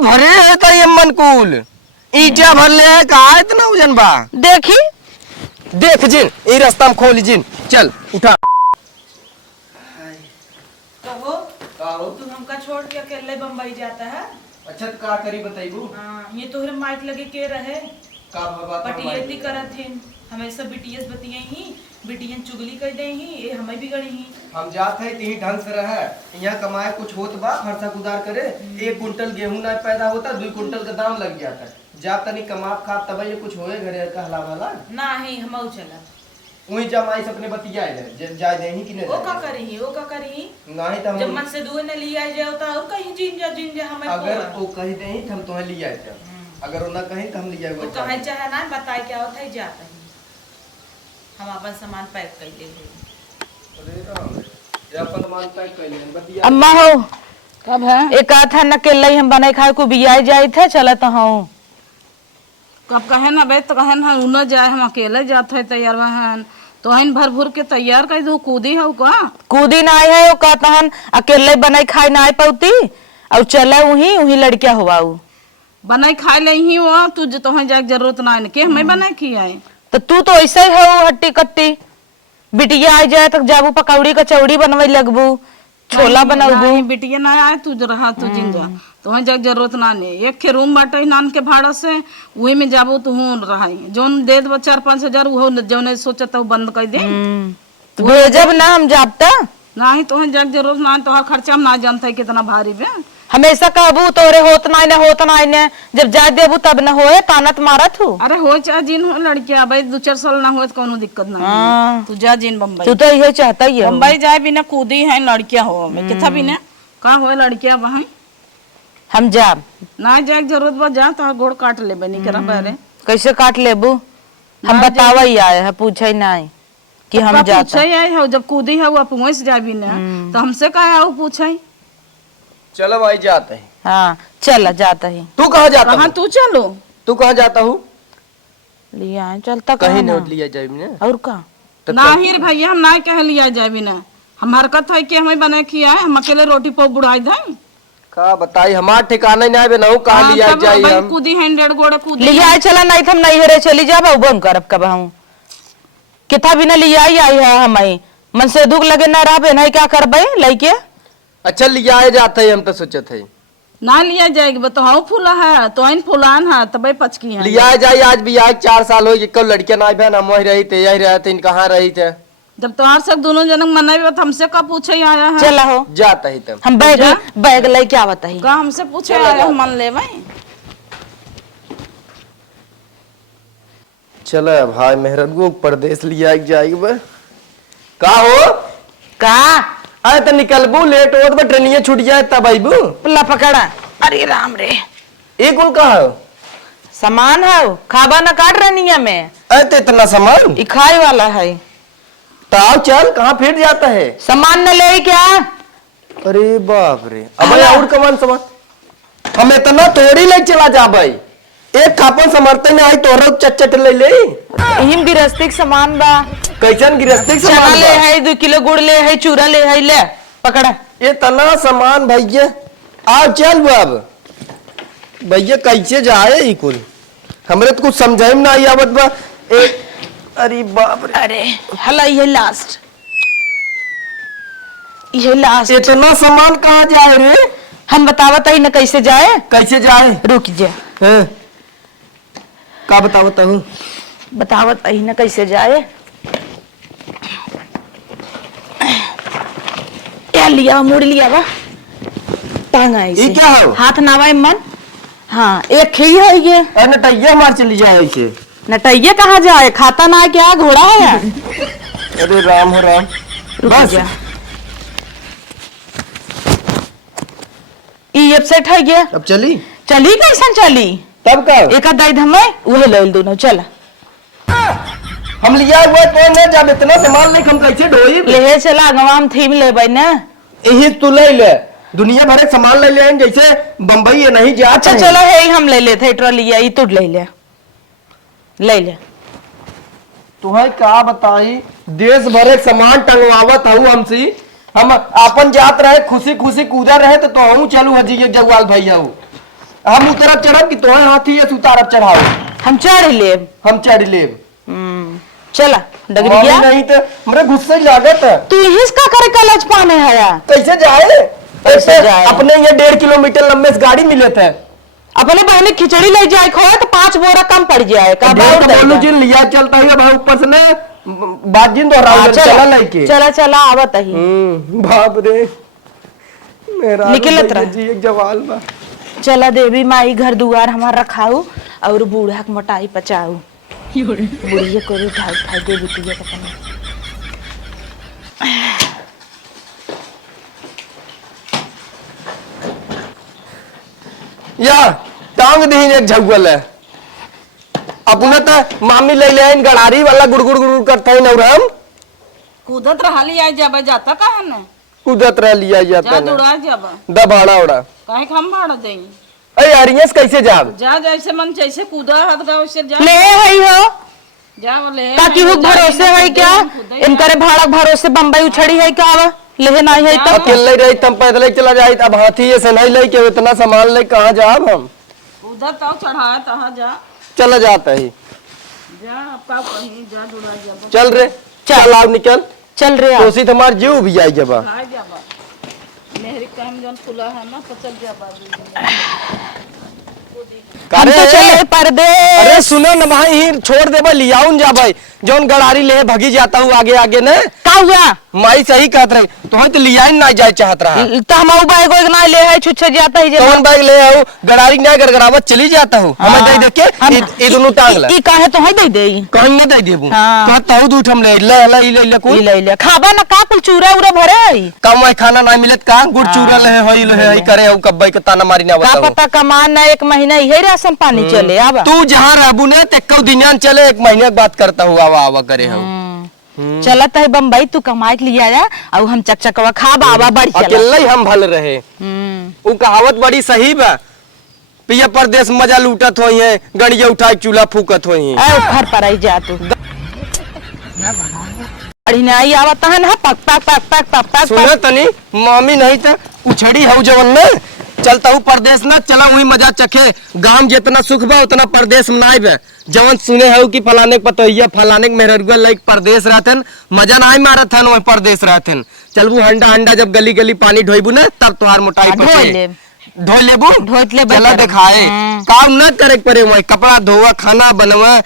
भरे है तो ये मनकूल ईटा भर ले है कहा इतना वजन बा देखी देख जिन ये रास्ता में खोली जिन चल उठा कहो तू हमका छोड़ के अकेले बम्बई जाता है। अच्छा तो का करी बताइबू ये तोहरे माइक लगे के रहे का बाबा पटियती करत थे हमेशा बीटीएस बतिये ही बिटियन चुगली कर दे ही ये हमें भी गड़ी ही हम जात है तीन ढंग से रहे यहाँ कमाए कुछ होत बा खर्चा गुजार करे 1 कुंटल गेहूं ना पैदा होता 2 कुंटल का दाम लग जाता जा तनी कमात खात तब ये कुछ होए घरे कहला वाला ना ही हम चला वही जमाई से अपने बतियाए ले जाय देही कि नहीं वो का करी नहीं तो जब मन से दूर न लिया जाए तो और कहीं जिन जा हमें अगर वो कह देही हम तोहे लिया जाए अगर ना कहीं तो हम लिया वो कहे चाहे ना बताए क्या होता है जाता है हम अपन सामान पैक कर ले अरे राम ये अपन सामान पैक कर ले बतिया अम्मा हो कब है एक आथा न केले हम बनाए खाए को बियाई जाए थे चलत हूं कब कहे ना बे तो कहे ना उन जाए हम अकेले जाते है तैयार वहन तो हन भर भर के तैयार कर दो कूदी हो का कूदी ना आए है कहता हन अकेले बनाई खाए ना आए पौती और चले वही वही लड़किया हुआ बनाई खाए ले ही हो तू जो तो जाके जरूरत ना है के हमें बनाए खियाए तो तू तो ऐसा ही हो हट्टी कट्टी बिटिया आ जाए तक जाबू पकौड़ी कचौड़ी बनवे लगबू छोला बनाबू बिटिया ना आए तू जो रहा तू जिन जा तो जाके जरूरत ना ने एक के रूम बाटे नान के भाड़ा से वही में जाबू तू रहा जोन दे दो 4-5 हजार वो जो सोचता बंद कर दे जब ना हम जाबता ना ही तो जाके जरूरत ना तो खर्चा हम ना जानता है कितना भारी बे हमेशा कहबू तोरे होत ना ने जब जा देबू तब न होए तानत मारत हूँ अरे हो चाहे जिन हो लड़किया भाई 2-4 साल ना हो तो कोनो दिक्कत ना तू जा जिन बम्बई तू तो ये चाहता ही है बम्बई जाए बिना कूदी है लड़किया हो मैं किथा बिना का हो लड़किया वहां हम जाब ना जाए जरूरत बा जा तो गोड़ काट ले बनी करा पहले कैसे काट लेबू हम बतावा ही आए है पूछे नहीं कि हम जाता पूछे आए हो जब कूदी है वो पुए से जा बिना तो हमसे का आओ पूछे चलो भाई जाते हैं हाँ चला जाता ही तू कहाँ जाता कहां तू चलो तू कहाँ जाता हूँ लिया चलता कहीं कहीं नहीं लिया जाए मैंने और का ना ही रे भैया हम ना कह लिया जाए बिना हम हरकत है कि हमें बना किया है हम अकेले रोटी पो बुढ़ाई दे का बताई हमार ठिकाना नहीं आवे नहु कहाँ लिया जाए हम कूदी है 1.5 गोड़ा कूदी लिया चला नहीं थम नहीं हरे चली जा बहु करब कब हूँ किथा बिना लिया ही आई है हमें मन से दुख लगे ना रहा नहीं क्या करबे लइके अच्छा लिया जाते है हम तो सोचत है ना लिया जाएगी बताओ फूला है तो इन फुलान है तब पचकी है लिया जाए आज भी आज 4 साल हो गए लड़कियां ना बहन हम वही रही थे यही रहे थे कहाँ रही थे जब तुम्हार सब दोनों जनक मनाई तो हमसे का पूछे आया है चला हो जाता ही तब हम बैग ले क्या बताई का हमसे पूछे आया हम मन ले भाई चलो भाई मेहरगो परदेश लिया जाएगी का हो का अरे तो निकलबू लेट हो तो ट्रेनिया छूट जाए तब आईबू पुल्ला पकड़ा अरे राम रे एक उल का हो सामान है खाबा ना काट रनिया में अरे तो इतना सामान ई खाए वाला है ताव चल कहाँ फिर जाता है सामान न ले क्या अरे बाप रे अब और कमान सामान हम इतना तोड़ी ले चला जा भाई एक खापन समर्थे में आई तोरा चट ले ले हिम गिरस्तिक सामान बा कैसन गिरस्तिक चना सामान ले है 2 किलो गुड़ ले है चूरा ले है ले पकड़ा ये तना सामान भैया आओ चल अब भैया कैसे जाए ई कुल हमरे तो कुछ समझाई में ना आई आवत बा अरे बाप रे अरे हला ये लास्ट इतना सामान कहाँ जाए रे हम बतावत ही न कैसे जाए कैसे जाए रुक जा का बतावत हूँ बतावत ही न कैसे जाए क्या लिया मुड़ लिया बा टांगा ये क्या है हाथ नावा मन हाँ एक खी है ये अरे नटैया मार चली जाए ऐसे नटैया कहाँ जाए खाता ना क्या घोड़ा है अरे राम हो राम बस ये वेबसाइट है ये अब चली कैसन चली तब का एक दाई धमे उहे ले दोनों चला हम लिया हुआ तो न जब इतना सामान ले हम कैसे ढोई ले चला गवाम थीम लेबै ना यही तू ले ले दुनिया भर के सामान ले ले जैसे बम्बई ये नहीं जा अच्छा चलो है हम ले लेते ट्रॉली आई तू ले ले तुम्हें क्या बताई देश भर के सामान टंगवावत हूँ हमसे हम अपन जात रहे खुशी खुशी कूदा रहे तो हम चलू हजी जगवाल भैया हम उतरब चढ़ब कि तोहे हाथी ये उतारब चढ़ाओ। हम चढ़ लेब। हम चढ़ लेब। चला डगरी मामी गया नहीं तो हमरे गुस्से लागत है। तू हिसका करे कलच पाने है कैसे जाए? कैसे जाए? अपने ये 1.5 किलोमीटर लंबे से गाड़ी मिले थे। अपने बहने खिचड़ी ले जाए खोए तो 5 बोरा कम पड़ जाए का डेढ़ तो बोलू जी लिया चलता है भाई ऊपर से ने बाजिन दोहराओ चला लेके। चला चला आवत ही। बाप रे मेरा निकलत रहा जी एक जवाल बा। चला देवी माई घर दुआर हमार रखाऊ और बूढ़ा के मोटाई पचाऊ। बुढ़िया को भी उठा उठा दे बिटिया का पना। या टांग दीन एक झगुल है अपने तो मामी ले ले गड़ारी वाला गुड़गुड़ गुड़ करता है नौराम कूदत रहा लिया जाबा जाता कहा न कूदत रह लिया जाता जा ना दुड़ा जाबा दबाड़ा उड़ा। काहे हम भाड़ा देंगे अरे अरियस कैसे जाब? जा जैसे मन जैसे कूदा हाथ गाँव से जा ले हई हो जा बोले ताकि हुक भरोसे है क्या इनकरे भाड़ा भरोसे बम्बई उछड़ी है क्या अब लेहे नहीं है तब अकेले रही तुम पैदल चला जाए अब हाथी ये से नहीं ले के इतना सामान ले कहाँ जाब हम? उधर तो चढ़ाया तहा जा चला जाता ही जा आपका कहीं जा दुड़ा जाबा चल रे चल आओ निकल चल रे कोसी तुम्हार जीव भी आई जबा आ जाबा मेहरी काम जन खुला है ना तो चल जाबा हम तो चले पर्दे। अरे सुनो न भाई ही छोड़ दे लियाउन जा भाई जौन गड़ारी ले भगी जाता हूँ आगे आगे न का हुआ माई सही कहत रही तो तो लिया ना जाए चाहत रहा तो हम बैग वैग ना ले है छुच्छे जाता ही कौन बैग ले आऊ गड़ारी ना गड़गड़ावत चली जाता हूँ हमें दे दे के ये दोनों टांग ले ई काहे तो है दे दे कहीं ना दे देबू हाँ। तो तहु दूठ हम ले ले ले ले ले कोई ले ले खाबा ना का कुल चूरा उरा भरे है कम वही खाना ना मिलत का गुड़ चूरा ले होई करे हूँ कब्बई के ताना मारी ना का बताओ पता कमान ना 1 महीना यही राशन पानी चले आवा तू जहाँ रहबू ने ते कौ दिनियान चले 1 महीने की बात करता हुआ आवा आवा करे हूँ चलत है बम्बई तू कमाई के लिए आया और हम चकचकवा खा बाबा बढ़ चला अकेले ही हम भल रहे वो कहावत बड़ी सही बा पिया परदेश मजा लूटत होई है गड़िया उठा के चूल्हा फूकत होई है ए घर पर आई जा तू अड़ी नहीं आवता है ना पक पक पक पक पक पक सुनो तनी मामी नहीं तो उछड़ी हऊ जवन में चलता हूँ परदेश ना चला वही मजा चखे गांव जितना सुख बा उतना परदेश में नाई बे जवन सुने हऊ कि फलाने के पतोहिया फलाने के मेहरगुआ लाइक परदेश रहतन मजा नाई मारत हन वही परदेश रहतन चलबू हंडा हंडा जब गली गली पानी ढोइबू ना तब तोहार मोटाई पचे धो लेबू धोत ले चला दिखाए काम न करे परे वही कपड़ा धोवा खाना बनवा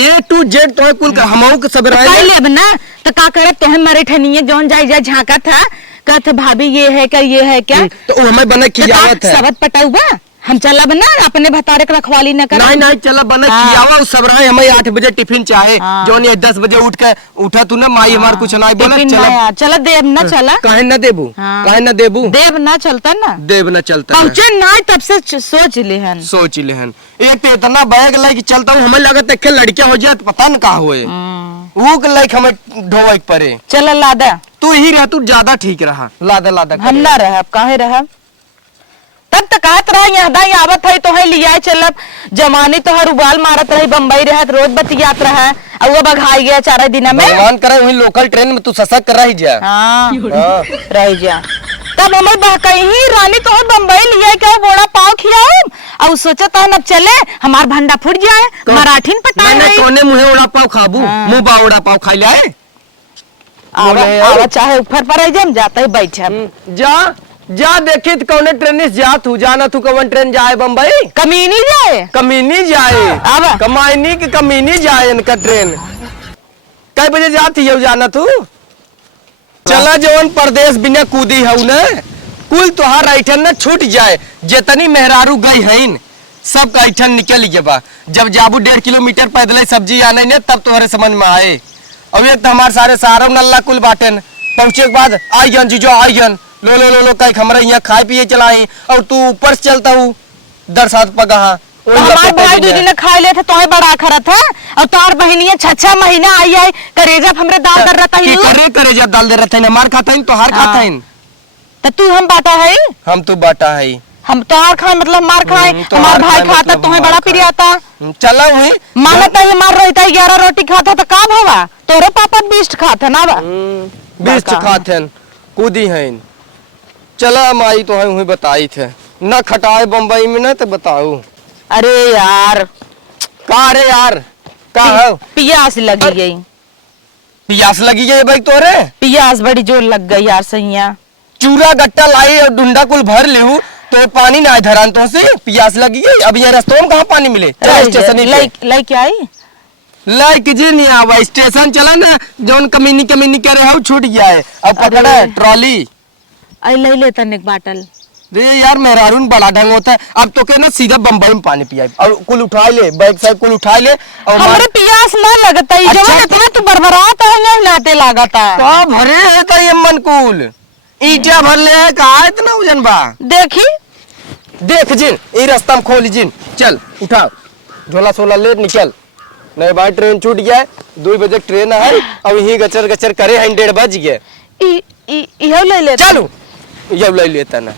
A to Z तो कुल हमहू के सब रहे कर लेब ना तो का करे तोहे मरे ठनिए जौन जाई जा झांका था कहत भाभी ये है क्या ये है क्या तो हमें बने खियावत है सबत पटाउबा हम चलब ना अपने भतारे के रखवाली न कर नहीं नहीं चला बने खियावा सब रहे हमें 8 बजे टिफिन चाहे जौन ये 10 बजे उठ के उठा तू ना माई हमार कुछ नहीं बोले चला चला देव ना चला काहे न देबू काहे न देबू देव ना चलता ना देव न चलता पहुंचे ना तब से सोच ले हन सोच ले हन एक तो इतना बैग लेके चलता हूँ हमें लगत है लड़कियां हो जाए पता न का होए वो के लाइक हमें ढोवे परे चला लादा तू ही रह तू ज्यादा ठीक रहा लादा लादा हम ना रह काहे रह तब तक कहत रहा यहाँ आवत है तो है लिया चलब जमानी तो हर उबाल मारत रही बम्बई रहत रोज बतियात रहा और वो बघाई गया 4 दिन में भगवान करे वही लोकल ट्रेन में तू ससक कर रही जा हाँ रह जा तब हमें बहकही रानी तो बम्बई लिया क्या बोड़ा पाव खियाओ और सोचा था न चले हमार भंडा फूट जाए मराठीन पटाए नहीं कोने मुहे उड़ा पाव खाबू मुंह बा उड़ा पाव खाई लाए आवा चाहे ऊपर पर आई जाम जाता ही बैठे जा जा देखी कौने ट्रेन से जात हूँ जाना तू कौन ट्रेन जाए बम्बई कमीनी जाए कमीनी जाए अब कमाईनी की कमीनी जाए इनका ट्रेन कई बजे जाती है जाना तू चला जवन परदेश बिना कूदी है न कुल तुहार ऐठन न छूट जाए जितनी मेहरारू गई है सब का ऐठन निकल जबा जब जाबू 1.5 किलोमीटर पैदल सब्जी आने ने तब तुम्हारे समझ में आए अब एक तो हमारे सारे सहारा नल्ला कुल बाटन पहुंचे के बाद आई जन जीजो आई जन लो लो लो लो कई हमारे यहाँ खाए पिए चलाई और तू ऊपर से चलता हूँ दरसात पगहा हमारे भाई दीदी ने खा ले थे तो बड़ा खरा था और तार बहनिया 6 महीना आई है करेजा हमरे दाल कर रहा है करे करेजा दाल दे रहा है हमार खाता है तो हार खाता है तो तू हम बाटा है हम तो बाटा है हम तो हार खाए मतलब मार खाए हमारा भाई खाता तुम्हें बड़ा प्रिय आता चला हुई मानता है मार रहता है 11 रोटी खाता तो का भवा तोरे पापा 20 खाता ना बा 20 खाते कूदी है चला माई तो है बताई थे न खटाए बम्बई में ना तो बताओ। अरे यार का रे यार का है? पियास लगी गई, पियास लगी है भाई तोरे? पियास बड़ी जोर लग गई यार सैया। चूरा गट्टा लाई और डुंडा कुल भर ले तो पानी ना धरान तो से पियास लगी है। अब ये रास्ते में कहाँ पानी मिले? स्टेशन लाइक आई लाइक जी नहीं आवा, स्टेशन चला ना जौन कमीनी कमीनी करे हो छूट गया है। अब पकड़ा अरे। ट्रॉली आई ले ले तन एक बाटल। रे यार मेहरारून बड़ा ढंग होता है। अब तो के ना सीधा बम्बई में पानी पिया और कुल उठा ले, बैग साइड कुल उठा ले और हमरे पियास ना लगता है। अच्छा। जवन इतना तू बरबरात है नहीं लाते लागता। का भरे है तो ये मन कुल ईटा भर ले है, कहा इतना वजन बा? देखी देख जिन ये रास्ता में खोली जिन, चल उठा झोला सोला ले निकल, नहीं भाई ट्रेन छूट गया है। 2 बजे ट्रेन है अब यही गचर गचर करे 100 बज गए। इहो ले ले चलो ये ले लेता ना।